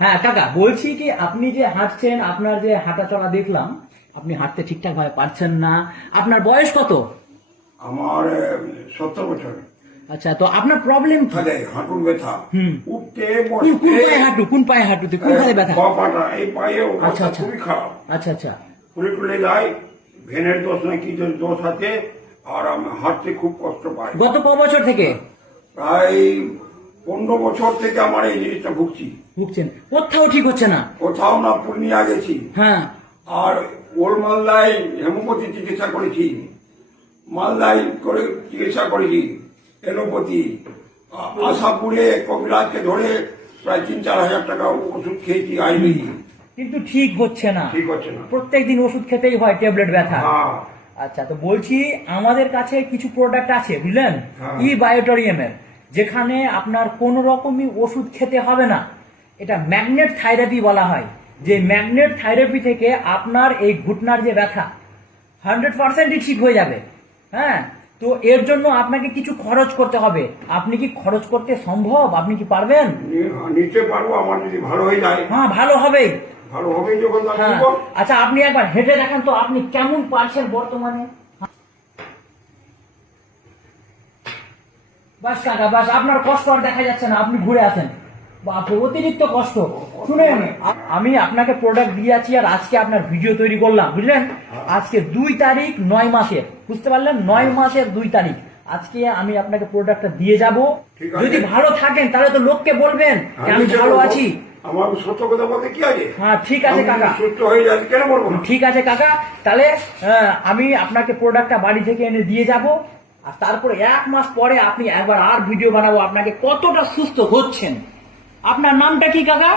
হ্যাঁ কাকা, বলছি কি আপনি যে হাঁটছেন, আপনার যে হাঁটা চলা দেখলাম, আপনি হাঁটতে ঠিকঠাক ভাবে পারছেন না। আপনার বয়স কত? আমার 70 বছর। আচ্ছা, তো আপনার প্রবলেম কি? তাহলে হাঁটুর ব্যথা, উঠতে কোন বসতে, পায়ে হাঁটু, কোন পায়ে হাঁটুতে, কোন পায়ে ব্যথা? বাঁ পাটা, এই পায়ে আচ্ছা অবস্থা আচ্ছা খুবই খারাপ। আচ্ছা আচ্ছা। ফুলে টুলে যায়, ভেনের দোষ না কি দোষ আছে, আর আমি হাঁটতে খুব কষ্ট পাই। গত ক বছর থেকে প্রায় 15 বছর থেকে আমার এই জিনিসটা ভুগছি। ভুগছেন? কোথাও ঠিক হচ্ছে না? কোথাও না, পূর্ণিয়া গেছি, হ্যাঁ। আর ওর মালদায় হেমোপতি চিকিৎসা করেছি, মালদায় করে চিকিৎসা করেছি এলোপতি, আশাপুরে কবিরাজকে ধরে প্রায় 3-4 হাজার টাকা ওষুধ খেয়েছি আইনি, কিন্তু ঠিক হচ্ছে না। ঠিক হচ্ছে না। প্রত্যেকদিন ওষুধ খেতেই হয়, ট্যাবলেট ব্যথা। হ্যাঁ, আচ্ছা, তো বলছি আমাদের কাছে কিছু প্রোডাক্ট আছে বুঝলেন, হ্যাঁ। ই বায়োটোরিয়ামের, যেখানে আপনার কোন রকমই ওষুধ খেতে হবে না। এটা ম্যাগনেট থেরাপি বলা হয়। যে ম্যাগনেট থেরাপি থেকে আপনার এই ঘুটনার যে ব্যথা 100%ই ঠিক হয়ে যাবে। হ্যাঁ, তো এর জন্য আপনাকে কিছু খরচ করতে হবে। আপনি কি খরচ করতে সম্ভব? আপনি কি পারবেন? নিতে পারবো, আমার যদি ভালো হয়ে যায়। হ্যাঁ, ভালো হবেই। ভালো হবে যখন আমি হ্যাঁ, নিবো। আচ্ছা আপনি একবার হেঁটে দেখেন তো আপনি কেমন পারছেন বর্তমানে। বাস কাকা, বাস আপনার কষ্ট আর দেখা যাচ্ছে না, আপনি ঘুরে আসেন। বাপরে, অতিরিক্ত কষ্ট। শুনেন, আমি আপনাকে প্রোডাক্ট দিয়েছি আর আজকে আপনার ভিডিও তৈরি করলাম বুঝলেন। আজকে 2 তারিখ 9 মাসের, বুঝতে পারলেন, 9 মাসের 2 তারিখ। আজকে আমি আপনাকে প্রোডাক্টটা দিয়ে যাব। ঠিক আছে। যদি ভালো থাকেন তাহলে তো লোককে বলবেন যে আমি ভালো আছি। আমার সত্য কথা বলতে কি আছে? হ্যাঁ ঠিক আছে কাকা, সুস্থ হয়ে যাচ্ছে, কেন বলবো না? ঠিক আছে কাকা, তাহলে আমি আপনাকে প্রোডাক্টটা বাড়ি থেকে এনে দিয়ে যাব। আর তারপরে 1 মাস পরে আপনি একবার আর ভিডিও বানাবো আপনাকে কতটা সুস্থ হচ্ছেন। আপনার নামটা কি কাকা?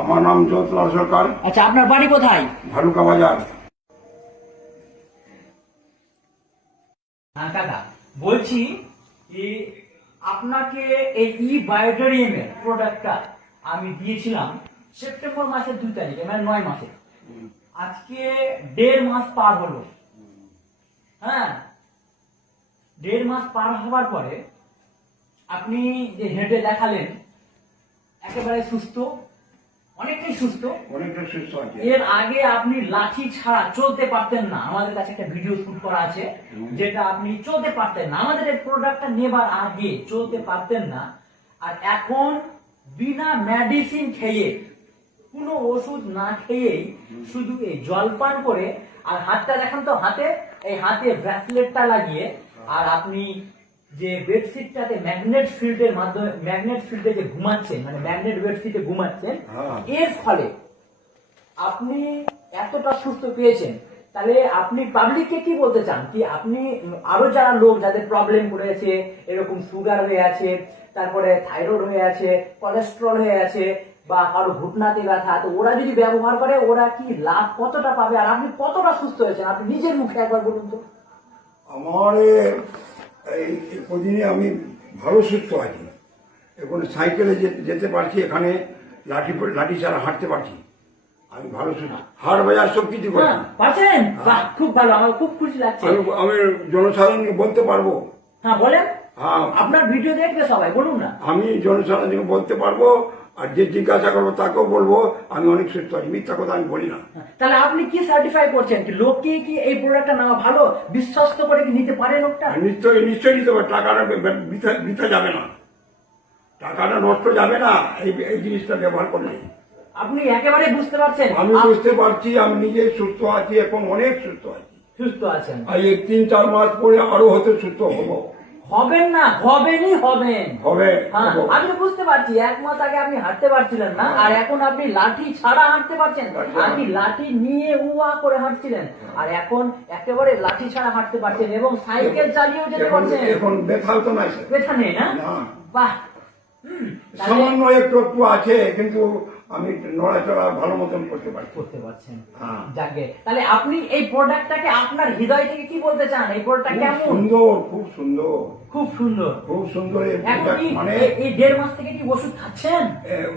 আমার নাম জ্যোতিলাল সরকার, আচ্ছা, আপনার বাড়ি কোথায়? ভালুকা বাজার। হ্যাঁ কাকা, বলছি যে আপনাকে এই ই বায়োটোরিয়ামের প্রোডাক্টটা আমি দিয়েছিলাম সেপ্টেম্বর মাসের 2 তারিখে, মানে 9 মাসে। আজকে 1.5 মাস পার হলো। হ্যাঁ, 1.5 মাস পার হওয়ার পরে আপনি যে হেঁটে দেখালেন একেবারে সুস্থ, অনেকটাই সুস্থ। অনেকটা সুস্থ আছে। এর আগে আপনি লাঠি ছাড়া চলতে পারতেন না। আমাদের কাছে একটা ভিডিও শুট করা আছে, যেটা আপনি চলতে পারতেন না। আমাদের এই প্রোডাক্টটা নেবার আগে চলতে পারতেন না, আর এখন বিনা মেডিসিন খেয়ে, কোনো ওষুধ না খেয়েই, শুধু এই জল পান করে, আর হাতটা দেখান তো, হাতে এই হাতে ব্রেসলেটটা লাগিয়ে, আর আপনি যে বেডশিটটাতে ম্যাগনেট ফিল্ডের মাধ্যমে, ম্যাগনেট ফিল্ডে যে ঘুমাচ্ছেন, মানে ম্যাগনেট বেডশিটে ঘুমাচ্ছেন, হ্যাঁ। এর ফলে আপনি এতটা সুস্থ পেয়েছেন। তাহলে আপনি পাবলিককে কি বলতে চান, কি আপনি আরো যারা লোক যাদের প্রবলেম করেছে, এরকম সুগার হয়ে আছে, তারপরে থাইরয়েড হয়ে আছে, কোলেস্ট্রল হয়ে আছে, বা কারো ঘুটনাতে ব্যথা, তো ওরা যদি ব্যবহার করে ওরা কি লাভ কতটা পাবে, আর আপনি কতটা সুস্থ হয়েছেন আপনি নিজের মুখে একবার বলুন তো। আমার এই কদিনে আমি ভালো সুস্থ আছি। এখন সাইকেলে যেতে পারছি, এখানে লাঠি ছাড়া হাঁটতে পারছি। আমি ভালো সুস্থ, হাট বাজার সব কিছু করছি। হ্যাঁ, পাচ্ছেন? বাহ, খুব ভালো, আমার খুব খুশি লাগছে। আমি জনসাধারণকে বলতে পারবো। হ্যাঁ বলেন, হ্যাঁ, আপনার ভিডিও দেখবে সবাই, বলুন না। আমি জনসাধারণকে বলতে পারবো, আর যে জিজ্ঞাসা করবো তাকেও বলবো আমি অনেক সুস্থ আছি। মিথ্যা কথা আমি বলি না। তাহলে আপনি কি সার্টিফাই করছেন কি লোককে কি এই প্রোডাক্টটা নেওয়া ভালো, বিশ্বস্ত করে কি নিতে পারে লোকটা? আর নিশ্চয়ই নিতে পারে। টাকাটা বৃথা যাবে না, টাকাটা নষ্ট যাবে না এই জিনিসটা ব্যবহার করলে। আপনি একেবারে বুঝতে পারছেন? আমি বুঝতে পারছি, আমি নিজে সুস্থ আছি, এখন অনেক সুস্থ আছি। সুস্থ আছেন? আর এই 3-4 মাস পরে আরো হয়তো সুস্থ হবো। হবেন না, হবেনই হবেন। হবে, হ্যাঁ, হবো। আমি তো বুঝতে পারছি 1 মাস আগে আপনি হাঁটতে পারছিলেন না, আর এখন আপনি লাঠি ছাড়া হাঁটতে পারছেন। আপনি লাঠি নিয়ে উয়া করে হাঁটছিলেন, আর এখন একেবারে লাঠি ছাড়া হাঁটতে পারছেন, এবং সাইকেল চালিয়েও যেতে পারছেন। এখন ব্যথাও তো নাই। ব্যথা নেই না? না। বাহ। সামান্য একটু একটু আছে, কিন্তু আমি নড়াচড়া ভালো মতন করতে পারছি। করতে পারছেন। হ্যাঁ। যাকে, তাহলে আপনি এই প্রোডাক্টটাকে আপনার হৃদয় থেকে কি বলতে চান? এই প্রোডাক্টটা খুব কেমন? সুন্দর, খুব সুন্দর, খুব সুন্দর। খুব সুন্দর। এই এখন product কি মানে এই 1.5 মাস থেকে কি ওষুধ খাচ্ছেন?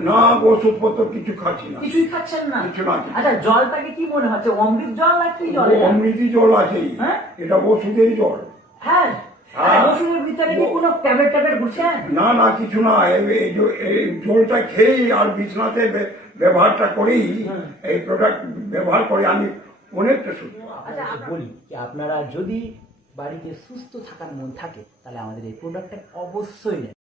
না, ওষুধপত্র কিছু খাচ্ছি না। কিছুই খাচ্ছেন না? কিছু না। আচ্ছা, জলটাকে কি মনে হচ্ছে, অমৃত জল না কি জল এটা? অমৃতি জল আছে, হ্যাঁ? এটা ওষুধের জল। হ্যাঁ, হ্যাঁ। ওষুধের ভিতরে কি কোনো ট্যাবলেট ঘুরছেন? না না কিছু না, এই জলটা খেয়েই আর বিছনাতে ব্যবহারটা করেই, এই প্রোডাক্ট ব্যবহার করে আমি অনেকটা সুস্থ। আচ্ছা বলি কি, আপনারা যদি বাড়িতে সুস্থ থাকার মন থাকে তাহলে আমাদের এই প্রোডাক্টটা অবশ্যই নেন।